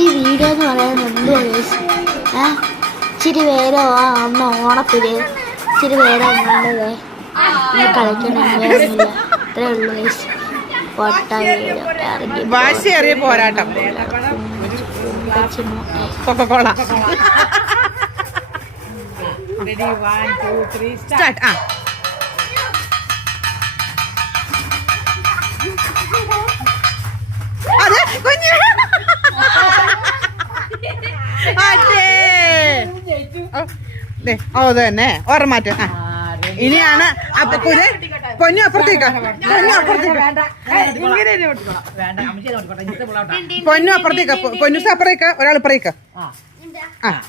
ഈ വീഡിയോ എന്ന് പറയുന്നത് എന്തോ ഇച്ചിരി പേരോ അമ്മ ഓണത്തിന് ഇച്ചിരി പേരോ എങ്ങാണ്ടതേ കളിക്കണമെന്നില്ല. അത്രേ ഉള്ളൂ ഗൈസ്. പൊട്ട വീഡിയോ ഇറങ്ങി വാശിയേറിയ പോരാട്ടം. Coca Cola start. അതെ കുഞ്ഞു അത് തന്നെ ഓർമ്മ. ഇനിയാണ് പൊന്നു അപ്പുറത്തേക്ക്, പൊന്നു അപ്പുറത്തേക്ക്, പൊന്നു അപ്പുറത്തേക്ക്, ഒരാൾ ഇപ്പുറത്തേക്ക്.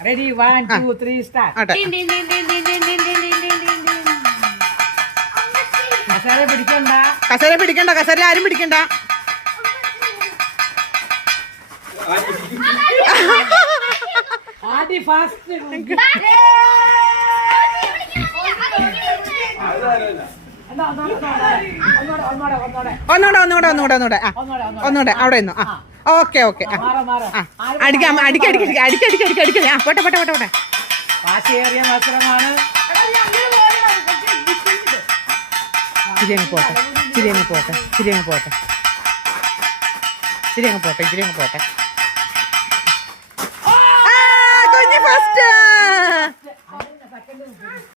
Ready 1 2 3 start. കസേര പിടിക്കണ്ട, കസേര ആരും പിടിക്കണ്ട. ആദ്യ ഫാസ്റ്റ് ഒന്നൂടെ അവിടെ നിന്നു. Okay okay. അടിക്കാം, അടിക്കടിക്കടിക്കടിക്കടിക്കടിക്കടിക്കേ. പോട്ടെ പോട്ടെ പോട്ടെ പോട്ടെ. വാശിയേറിയ മത്സരമാണ്. ചിരിയങ്ങ് പോട്ടെ, ചിരിയങ്ങ് പോട്ടെ, ചിരിയങ്ങ് പോട്ടെ, ചിരിയങ്ങ് പോട്ടെ, ചിരിയങ്ങ് പോട്ടെ.